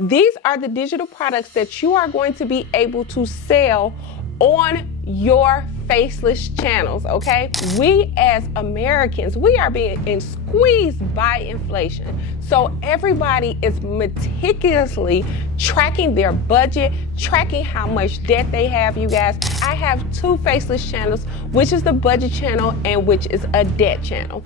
These are the digital products that you are going to be able to sell on your Faceless channels, okay? We as Americans, we are being squeezed by inflation. So everybody is meticulously tracking their budget, tracking how much debt they have, you guys. I have two Faceless channels, which is the budget channel and which is a debt channel.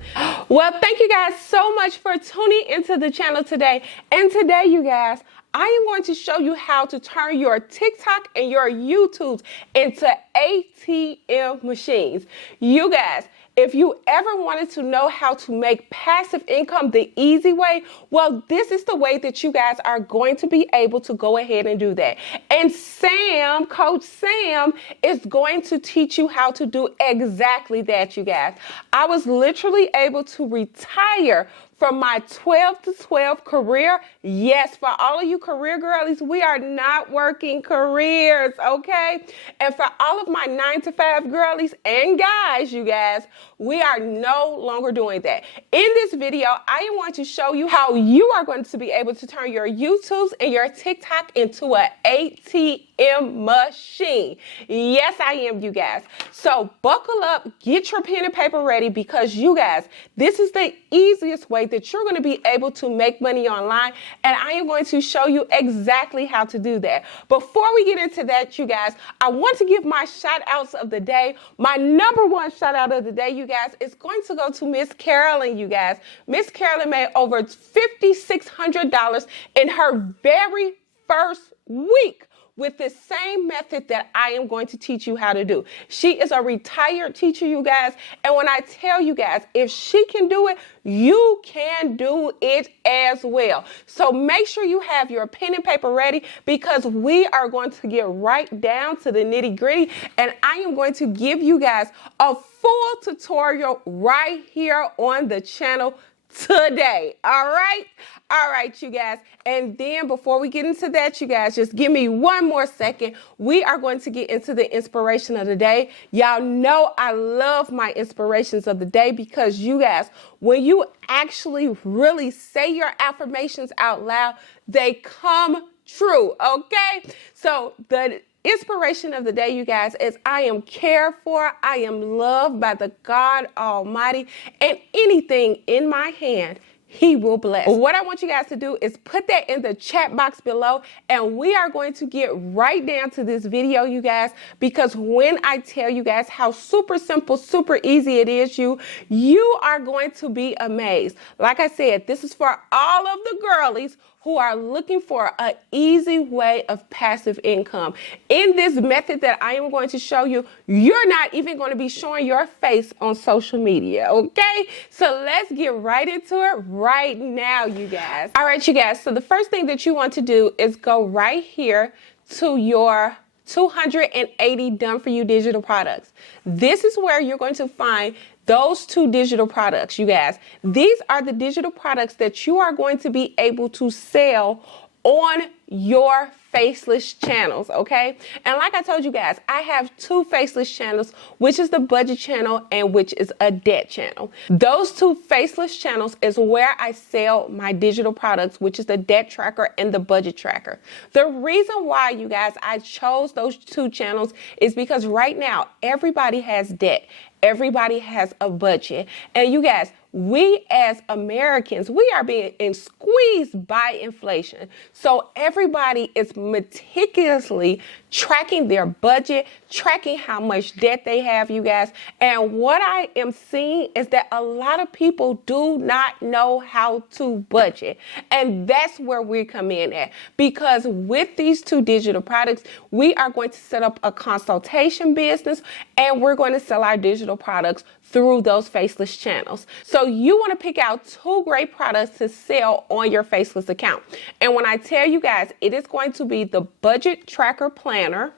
Well, thank you guys so much for tuning into the channel today. And today, you guys, I am going to show you how to turn your TikTok and your YouTubes into ATM machines. You guys, if you ever wanted to know how to make passive income the easy way, well, this is the way that you guys are going to be able to go ahead and do that. And Sam, Coach Sam, is going to teach you how to do exactly that, you guys. I was literally able to retire from my 12 to 12 career. Yes, for all of you career girlies, we are not working careers, okay? And for all of my 9 to 5 girlies and guys, you guys, we are no longer doing that. In this video, I am going to show you how you are going to be able to turn your YouTubes and your TikTok into an ATM machine. Yes, I am, you guys. So buckle up, get your pen and paper ready, because you guys, this is the easiest way that you're going to be able to make money online, and I am going to show you exactly how to do that. Before we get into that, you guys, I want to give my shout outs of the day. My number one shout out of the day, you guys, is going to go to Miss Carolyn, you guys. Miss Carolyn made over $5,600 in her very first week with the same method that I am going to teach you how to do. She is a retired teacher, you guys. And when I tell you guys, if she can do it, you can do it as well. So make sure you have your pen and paper ready, because we are going to get right down to the nitty gritty. And I am going to give you guys a full tutorial right here on the channel today. All right, you guys. And then before we get into that, you guys, just give me one more second. We are going to get into the inspiration of the day. Y'all know I love my inspirations of the day, because you guys, when you actually really say your affirmations out loud, they come true, okay? So the inspiration of the day, you guys, is I am cared for, I am loved by the God Almighty, and anything in my hand, He will bless. What I want you guys to do is put that in the chat box below, and we are going to get right down to this video, you guys, because when I tell you guys how super simple, super easy it is, you are going to be amazed. Like I said, this is for all of the girlies who are looking for an easy way of passive income. In this method that I am going to show you, you're not even going to be showing your face on social media, okay? So let's get right into it right now, you guys. All right, you guys, so the first thing that you want to do is go right here to your 280 done for you digital products. This is where you're going to find those two digital products, you guys. These are the digital products that you are going to be able to sell on your Faceless channels, okay? And like I told you guys, I have two Faceless channels, which is the budget channel and which is a debt channel. Those two Faceless channels is where I sell my digital products, which is the debt tracker and the budget tracker. The reason why, you guys, I chose those two channels is because right now everybody has debt. Everybody has a budget. And you guys, we as Americans, we are being squeezed by inflation. So everybody is meticulously tracking their budget, tracking how much debt they have, you guys. And what I am seeing is that a lot of people do not know how to budget. And that's where we come in at. Because with these two digital products, we are going to set up a consultation business, and we're going to sell our digital products through those Faceless channels. So you want to pick out two great products to sell on your Faceless account. And when I tell you guys, it is going to be the budget tracker planner,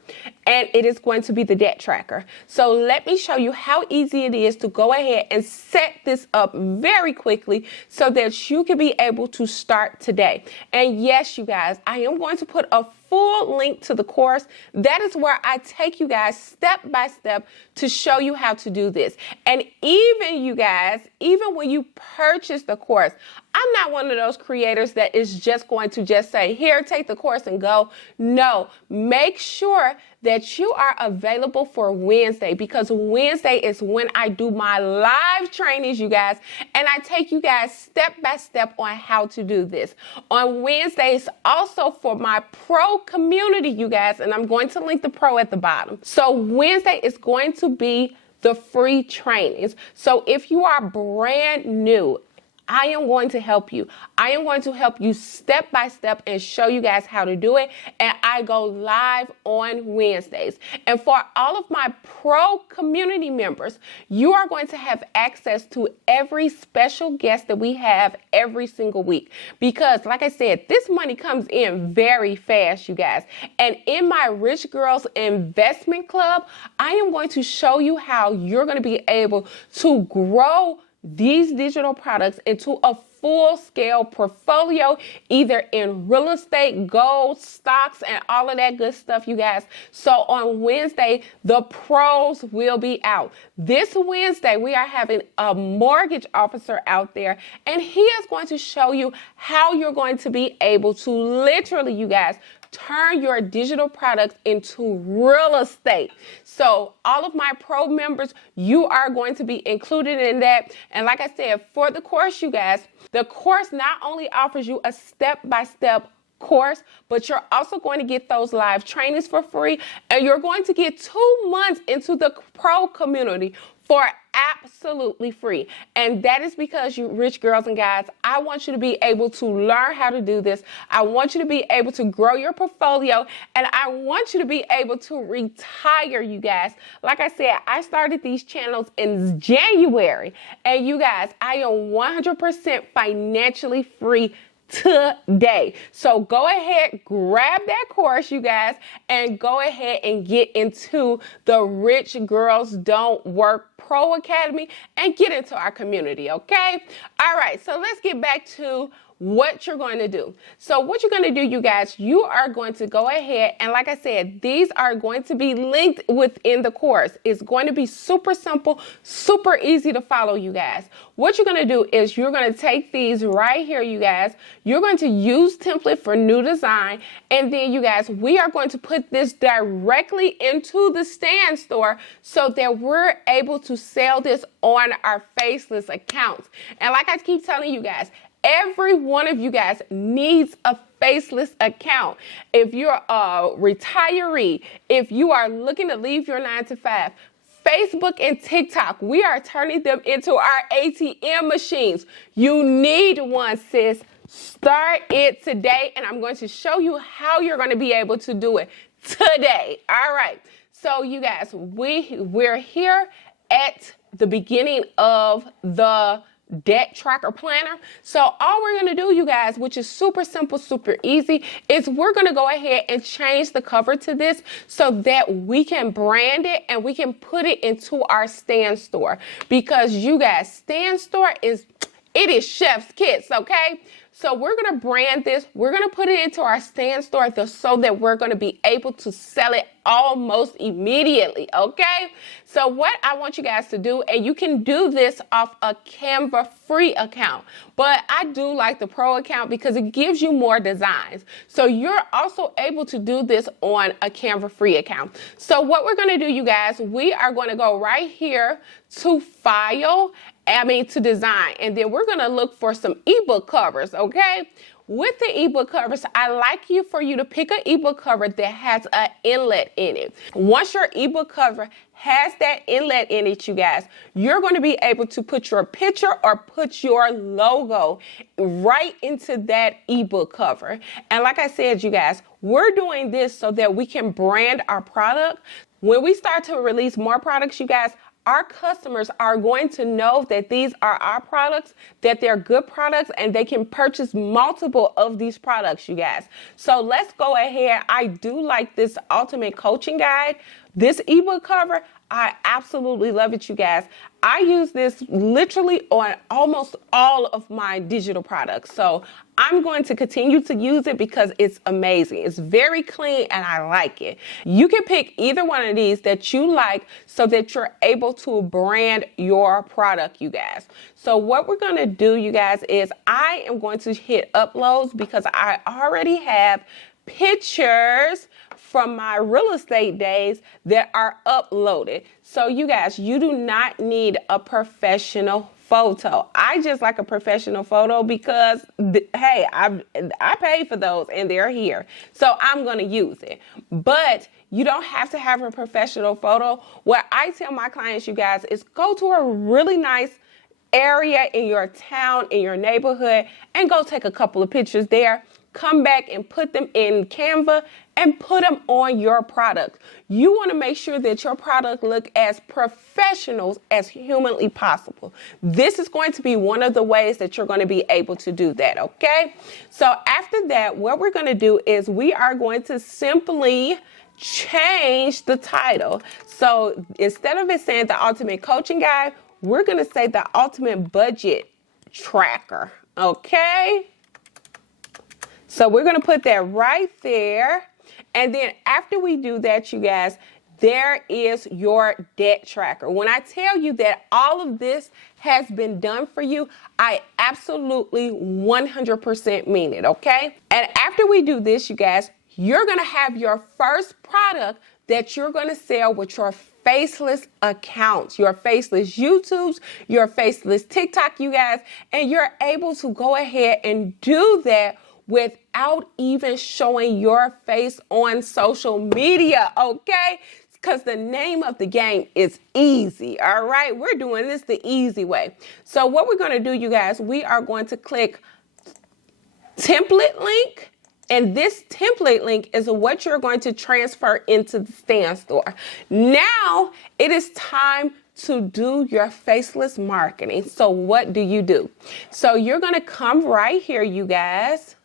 and it is going to be the debt tracker. So let me show you how easy it is to go ahead and set this up very quickly so that you can be able to start today. And yes, you guys, I am going to put a full link to the course. That is where I take you guys step by step to show you how to do this. And even you guys, even when you purchase the course, I'm not one of those creators that is just going to just say, here, take the course and go. No, make sure that you are available for Wednesday, because Wednesday is when I do my live trainings, you guys, and I take you guys step by step on how to do this. On Wednesdays, also for my pro community, you guys, and I'm going to link the pro at the bottom. So Wednesday is going to be the free trainings. So if you are brand new, I am going to help you. I am going to help you step by step and show you guys how to do it. And I go live on Wednesdays. And for all of my pro community members, you are going to have access to every special guest that we have every single week. Because like I said, this money comes in very fast, you guys. And in my Rich Girls Investment Club, I am going to show you how you're going to be able to grow these digital products into a full-scale portfolio, either in real estate, gold, stocks, and all of that good stuff, you guys. So on Wednesday, the pros will be out. This Wednesday, we are having a mortgage officer out there, and he is going to show you how you're going to be able to literally, you guys, turn your digital products into real estate. So all of my pro members, you are going to be included in that. And like I said, for the course, you guys, the course not only offers you a step-by-step course, but you're also going to get those live trainings for free. And you're going to get 2 months into the pro community for absolutely free. And that is because, you rich girls and guys, I want you to be able to learn how to do this. I want you to be able to grow your portfolio, and I want you to be able to retire, you guys. Like I said, I started these channels in January, and you guys, I am 100% financially free today. So go ahead, grab that course, you guys, and go ahead and get into the Rich Girls Don't Work Pro Academy and get into our community, okay? All right, so let's get back to what you're going to do. So what you're going to do, you guys, you are going to go ahead, and like I said, these are going to be linked within the course. It's going to be super simple, super easy to follow, you guys. What you're going to do is you're going to take these right here, you guys. You're going to use template for new design, and then, you guys, we are going to put this directly into the stand store so that we're able to sell this on our Faceless accounts. And like I keep telling you guys, every one of you guys needs a Faceless account. If you're a retiree, if you are looking to leave your 9-to-5, Facebook and TikTok, we are turning them into our ATM machines. You need one, sis. Start it today, and I'm going to show you how you're going to be able to do it today. All right. So you guys, we're here at the beginning of the debt tracker planner. So all we're going to do, you guys, which is super simple, super easy, is we're going to go ahead and change the cover to this so that we can brand it and we can put it into our stand store, because you guys, stand store is chef's kiss, okay? So we're going to brand this. We're going to put it into our stand store so that we're going to be able to sell it almost immediately, okay? So what I want you guys to do, and you can do this off a Canva free account, but I do like the pro account because it gives you more designs. So you're also able to do this on a Canva free account. So what we're going to do, you guys, we are going to go right here to file, to design, and then we're going to look for some ebook covers, okay? With the ebook covers, I like for you to pick an ebook cover that has an inlet in it. Once your ebook cover has that inlet in it, you guys, you're going to be able to put your picture or put your logo right into that ebook cover. And like I said, you guys, we're doing this so that we can brand our product. When we start to release more products, you guys, our customers are going to know that these are our products, that they're good products, and they can purchase multiple of these products, you guys. So let's go ahead. I do like this ultimate coaching guide. This ebook cover, I absolutely love it, you guys. I use this literally on almost all of my digital products. So I'm going to continue to use it because it's amazing. It's very clean and I like it. You can pick either one of these that you like so that you're able to brand your product, you guys. So what we're going to do, you guys, is I am going to hit uploads because I already have pictures from my real estate days that are uploaded. So you guys, you do not need a professional photo. I just like a professional photo because, hey, I paid for those and they're here. So I'm going to use it. But you don't have to have a professional photo. What I tell my clients, you guys, is go to a really nice area in your town, in your neighborhood, and go take a couple of pictures there. Come back and put them in Canva and put them on your product. You want to make sure that your product look as professional as humanly possible. This is going to be one of the ways that you're going to be able to do that, okay? So after that, what we're going to do is we are going to simply change the title. So instead of it saying the ultimate coaching guide, we're going to say the ultimate budget tracker, okay? So we're going to put that right there. And then after we do that, you guys, there is your debt tracker. When I tell you that all of this has been done for you, I absolutely 100% mean it, okay? And after we do this, you guys, you're going to have your first product that you're going to sell with your Faceless accounts, your Faceless YouTubes, your Faceless TikTok, you guys, and you're able to go ahead and do that without even showing your face on social media, okay? Because the name of the game is easy, all right? We're doing this the easy way. So what we're going to do, you guys, we are going to click template link. And this template link is what you're going to transfer into the Stan Store. Now it is time to do your Faceless marketing. So what do you do? So you're going to come right here, you guys.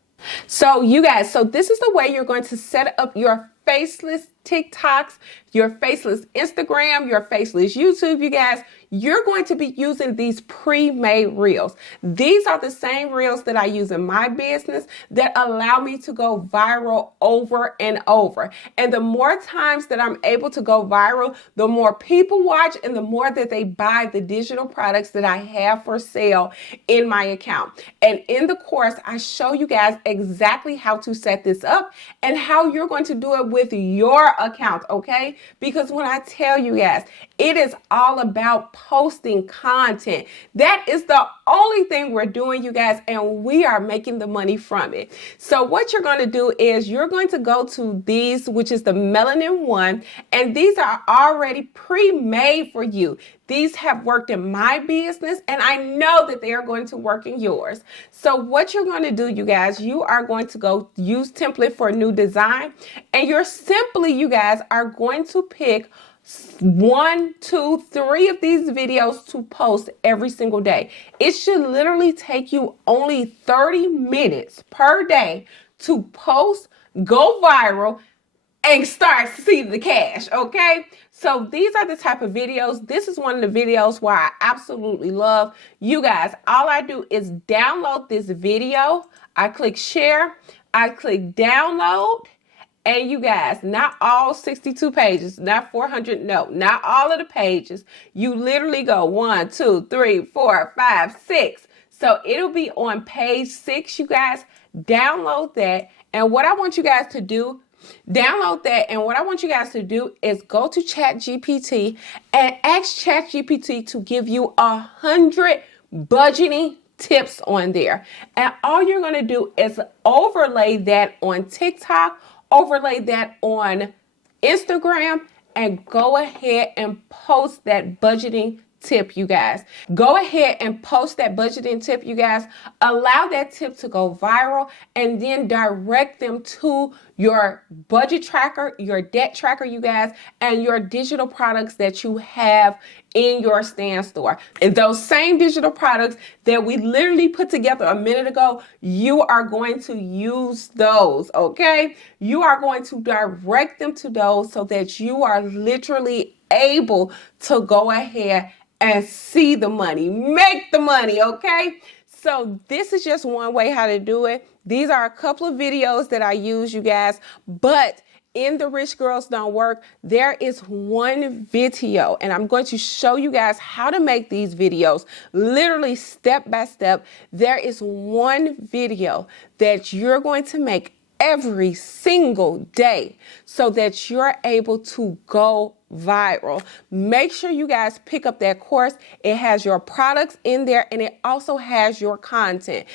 So this is the way you're going to set up your Faceless TikToks, your Faceless Instagram, your Faceless YouTube, you guys. You're going to be using these pre-made reels. These are the same reels that I use in my business that allow me to go viral over and over. And the more times that I'm able to go viral, the more people watch and the more that they buy the digital products that I have for sale in my account. And in the course, I show you guys exactly how to set this up and how you're going to do it with your account, okay? Because when I tell you guys, it is all about posting content. That is the only thing we're doing, you guys, and we are making the money from it. So what you're going to do is you're going to go to these, which is the melanin one, and these are already pre-made for you. These have worked in my business, and I know that they are going to work in yours. So what you're going to do, you guys, you are going to go use template for a new design, and you're simply, you guys, are going to pick 1, 2, 3 of these videos to post every single day. It should literally take you only 30 minutes per day to post, go viral, and start seeing the cash, okay? So these are the type of videos. This is one of the videos where I absolutely love. You guys, all I do is download this video. I click share. I click download. And you guys, not all 62 pages, not 400, no, not all of the pages. You literally go 1, 2, 3, 4, 5, 6. So it'll be on page 6, you guys. Download that. And what I want you guys to do, download that. And what I want you guys to do is go to ChatGPT and ask ChatGPT to give you 100 budgeting tips on there. And all you're going to do is overlay that on TikTok, overlay that on Instagram, and go ahead and post that budgeting tip, you guys. Go ahead and post that budgeting tip, you guys. Allow that tip to go viral and then direct them to your budget tracker, your debt tracker, you guys, and your digital products that you have in your Stan Store. And those same digital products that we literally put together a minute ago, you are going to use those, okay? You are going to direct them to those so that you are literally able to go ahead and see the money, make the money, okay? So this is just one way how to do it. These are a couple of videos that I use, you guys, but in the Rich Girls Don't Work, there is one video, and I'm going to show you guys how to make these videos, literally step by step. There is one video that you're going to make every single day so that you're able to go viral. Make sure you guys pick up that course. It has your products in there and it also has your content.